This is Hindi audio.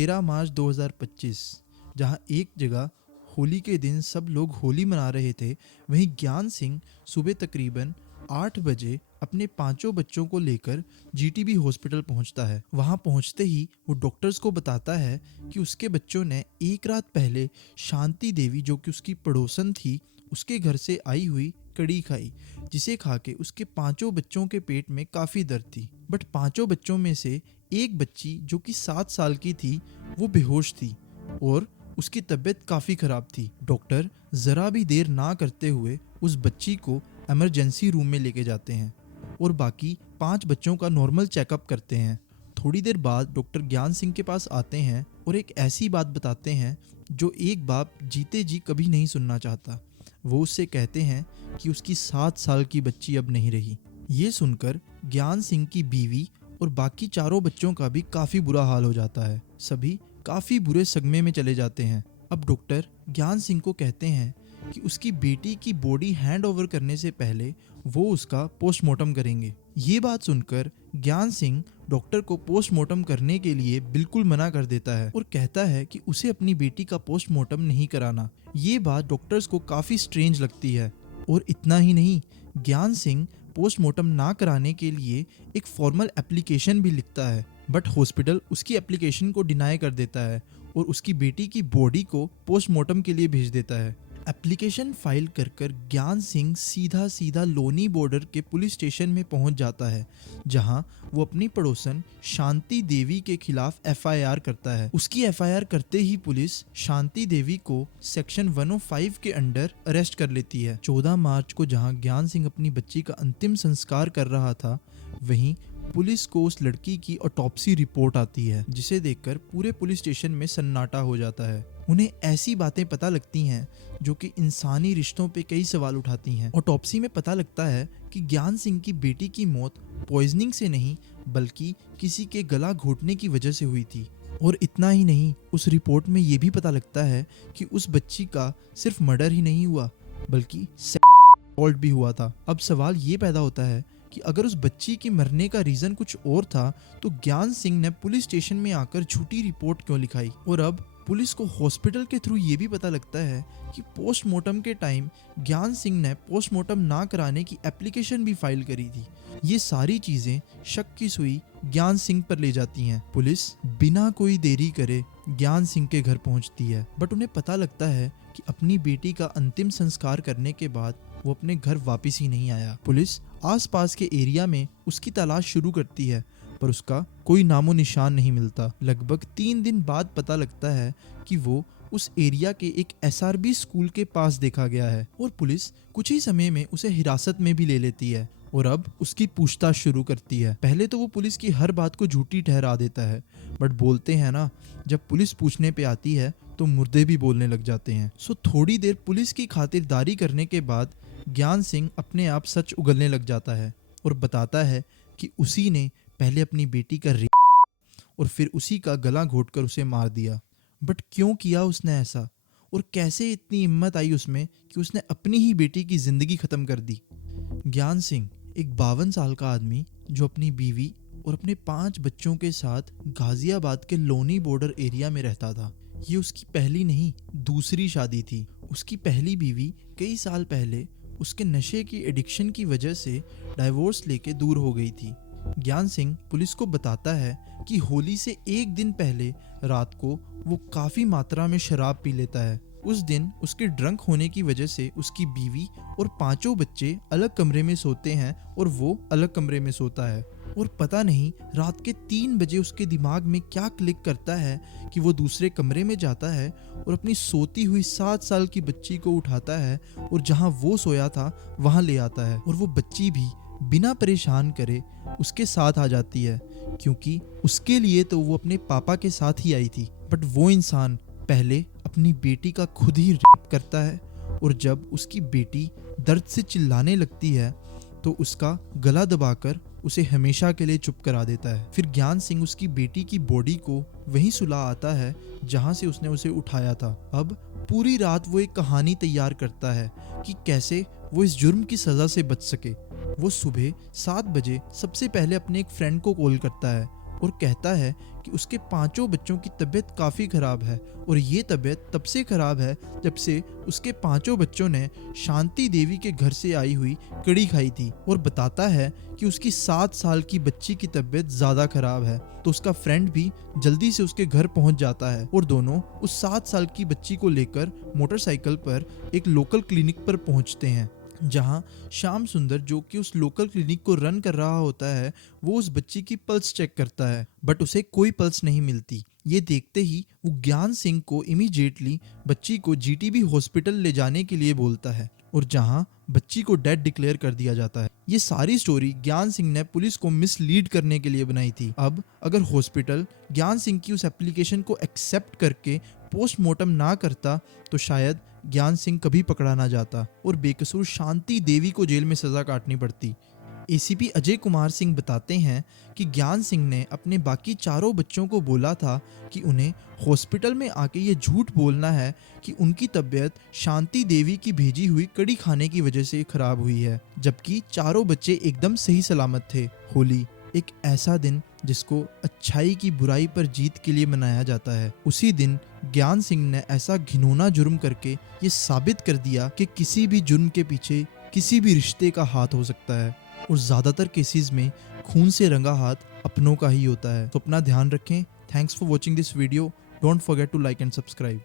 13 मार्च 2025, जहां एक जगह होली के दिन सब लोग होली मना रहे थे, वहीं ज्ञान सिंह सुबह तकरीबन 8 बजे अपने पांचों बच्चों को लेकर जीटीबी हॉस्पिटल पहुंचता है। वहां पहुंचते ही वो डॉक्टर्स को बताता है कि उसके बच्चों ने एक रात पहले शांति देवी, जो कि उसकी पड़ोसन थी, उसके घर से आई हुई कड़ी खाई, जिसे खा के उसके पांचों बच्चों के पेट में काफ़ी दर्द थी। बट पांचों बच्चों में से एक बच्ची, जो कि 7 साल की थी, वो बेहोश थी और उसकी तबीयत काफ़ी ख़राब थी। डॉक्टर ज़रा भी देर ना करते हुए उस बच्ची को इमरजेंसी रूम में लेके जाते हैं और बाकी 5 बच्चों का नॉर्मल चेकअप करते हैं। थोड़ी देर बाद डॉक्टर ज्ञान सिंह के पास आते हैं और एक ऐसी बात बताते हैं जो एक बाप जीते जी कभी नहीं सुनना चाहता। वो उससे कहते हैं कि उसकी 7 साल की बच्ची अब नहीं रही। ये सुनकर ज्ञान सिंह की बीवी और बाकी चारों बच्चों का भी काफ़ी बुरा हाल हो जाता है। सभी काफ़ी बुरे सदमे में चले जाते हैं। अब डॉक्टर ज्ञान सिंह को कहते हैं कि उसकी बेटी की बॉडी हैंड ओवर करने से पहले वो उसका पोस्टमार्टम करेंगे। ये बात सुनकर ज्ञान सिंह डॉक्टर को पोस्टमार्टम करने के लिए बिल्कुल मना कर देता है और कहता है कि उसे अपनी बेटी का पोस्टमार्टम नहीं कराना। ये बात डॉक्टर्स को काफ़ी स्ट्रेंज लगती है और इतना ही नहीं, ज्ञान सिंह पोस्टमार्टम ना कराने के लिए एक फॉर्मल एप्लीकेशन भी लिखता है, बट हॉस्पिटल उसकी एप्लीकेशन को डिनाई कर देता है और उसकी बेटी की बॉडी को पोस्टमार्टम के लिए भेज देता है। एप्लीकेशन फाइल कर ज्ञान सिंह सीधा सीधा लोनी बॉर्डर के पुलिस स्टेशन में पहुंच जाता है, जहां वो अपनी पड़ोसन शांति देवी के खिलाफ एफआईआर करता है। उसकी एफआईआर करते ही पुलिस शांति देवी को सेक्शन 105 के अंडर अरेस्ट कर लेती है। 14 मार्च को जहां ज्ञान सिंह अपनी बच्ची का अंतिम संस्कार कर रहा था, वहीं पुलिस को उस लड़की की ऑटोप्सी रिपोर्ट आती है, जिसे देखकर पूरे पुलिस स्टेशन में सन्नाटा हो जाता है। उन्हें ऐसी बातें पता लगती हैं जो कि इंसानी रिश्तों पे कई सवाल उठाती हैं। ऑटोप्सी में पता लगता है कि ज्ञान सिंह की बेटी की मौत पॉइजनिंग से नहीं, बल्कि किसी के गला घोटने की वजह से हुई थी। और इतना ही नहीं, उस रिपोर्ट में ये भी पता लगता है कि उस बच्ची का सिर्फ मर्डर ही नहीं हुआ, बल्कि असॉल्ट भी हुआ था। अब सवाल ये पैदा होता है कि अगर उस बच्ची के मरने का रीज़न कुछ और था, तो ज्ञान सिंह ने पुलिस स्टेशन में आकर झूठी रिपोर्ट क्यों लिखाई। और अब पुलिस को हॉस्पिटल के थ्रू ये भी पता लगता है कि पोस्टमार्टम के टाइम ज्ञान सिंह ने पोस्टमार्टम ना कराने की एप्लीकेशन भी फाइल करी थी। ये सारी चीज़ें शक की सुई ज्ञान सिंह पर ले जाती हैं। पुलिस बिना कोई देरी करे ज्ञान सिंह के घर पहुंचती है, बट उन्हें पता लगता है कि अपनी बेटी का अंतिम संस्कार करने के बाद वो अपने घर वापस ही नहीं आया। पुलिस आसपास के एरिया में उसकी तलाश शुरू करती है, पर उसका कोई नामो निशान नहीं मिलता। लगभग 3 दिन बाद पता लगता है कि वो उस एरिया के एक एसआरबी स्कूल के पास देखा गया है और पुलिस कुछ ही समय में उसे हिरासत में भी ले लेती है और अब उसकी पूछताछ शुरू करती है। पहले तो वो पुलिस की हर बात को झूठी ठहरा देता है, बट बोलते हैं ना, जब पुलिस पूछने पे आती है तो मुर्दे भी बोलने लग जाते हैं। सो थोड़ी देर पुलिस की खातिरदारी करने के बाद ज्ञान सिंह अपने आप सच उगलने लग जाता है और बताता है कि उसी ने पहले अपनी बेटी का रेप और फिर उसी का गला घोटकर उसे मार दिया। बट क्यों किया उसने ऐसा, और कैसे इतनी हिम्मत आई उसमें कि उसने अपनी ही बेटी की जिंदगी खत्म कर दी। ज्ञान सिंह एक 52 साल का आदमी जो अपनी बीवी और अपने 5 बच्चों के साथ गाजियाबाद के लोनी बॉर्डर एरिया में रहता था। ये उसकी पहली नहीं, दूसरी शादी थी। उसकी पहली बीवी कई साल पहले उसके नशे की एडिक्शन की वजह से डाइवोर्स लेके दूर हो गई थी। ज्ञान सिंह पुलिस को बताता है कि होली से एक दिन पहले रात को वो काफ़ी मात्रा में शराब पी लेता है। उस दिन उसके ड्रंक होने की वजह से उसकी बीवी और 5 बच्चे अलग कमरे में सोते हैं और वो अलग कमरे में सोता है। और पता नहीं रात के 3 बजे उसके दिमाग में क्या क्लिक करता है कि वो दूसरे कमरे में जाता है और अपनी सोती हुई 7 साल की बच्ची को उठाता है और जहाँ वो सोया था वहाँ ले आता है। और वो बच्ची भी बिना परेशान करे उसके साथ आ जाती है, क्योंकि उसके लिए तो वो अपने पापा के साथ ही आई थी। बट वो इंसान पहले अपनी बेटी का खुद ही रेप करता है और जब उसकी बेटी दर्द से चिल्लाने लगती है तो उसका गला दबाकर उसे हमेशा के लिए चुप करा देता है। फिर ज्ञान सिंह उसकी बेटी की बॉडी को वहीं सुला आता है जहां से उसने उसे उठाया था। अब पूरी रात वो एक कहानी तैयार करता है कि कैसे वो इस जुर्म की सज़ा से बच सके। वो सुबह 7 बजे सबसे पहले अपने एक फ्रेंड को कॉल करता है और कहता है कि उसके 5 बच्चों की तबीयत काफ़ी ख़राब है और ये तबीयत तब से ख़राब है जब से उसके 5 बच्चों ने शांति देवी के घर से आई हुई कड़ी खाई थी। और बताता है कि उसकी 7 साल की बच्ची की तबीयत ज़्यादा ख़राब है। तो उसका फ्रेंड भी जल्दी से उसके घर पहुंच जाता है और दोनों उस 7 साल की बच्ची को लेकर मोटरसाइकिल पर एक लोकल क्लिनिक पर पहुंचते हैं, जहां श्याम सुंदर, जो कि उस लोकल क्लिनिक को रन कर रहा होता है, वो उस बच्ची की पल्स चेक करता है, बट उसे कोई पल्स नहीं मिलती। ये देखते ही वो ज्ञान सिंह को इमीडिएटली बच्ची को जीटीबी हॉस्पिटल ले जाने के लिए बोलता है और जहां बच्ची को डेड डिक्लेयर कर दिया जाता है। ये सारी स्टोरी ज्ञान सिंह ने पुलिस को मिसलीड करने के लिए बनाई थी। अब अगर हॉस्पिटल ज्ञान सिंह की उस एप्लीकेशन को एक्सेप्ट करके पोस्टमार्टम ना करता तो शायद ज्ञान सिंह कभी पकड़ा ना जाता और बेकसूर शांति देवी को जेल में सजा काटनी पड़ती। एसीपी अजय कुमार सिंह बताते हैं कि ज्ञान सिंह ने अपने बाकी 4 बच्चों को बोला था कि उन्हें हॉस्पिटल में आके ये झूठ बोलना है कि उनकी तबीयत शांति देवी की भेजी हुई कड़ी खाने की वजह से खराब हुई है, जबकि 4 बच्चे एकदम सही सलामत थे। होली एक ऐसा दिन जिसको अच्छाई की बुराई पर जीत के लिए मनाया जाता है। उसी दिन ज्ञान सिंह ने ऐसा घिनौना जुर्म करके ये साबित कर दिया कि किसी भी जुर्म के पीछे किसी भी रिश्ते का हाथ हो सकता है और ज़्यादातर केसेस में खून से रंगा हाथ अपनों का ही होता है। तो अपना ध्यान रखें। Thanks for watching this video. Don't forget to like and subscribe.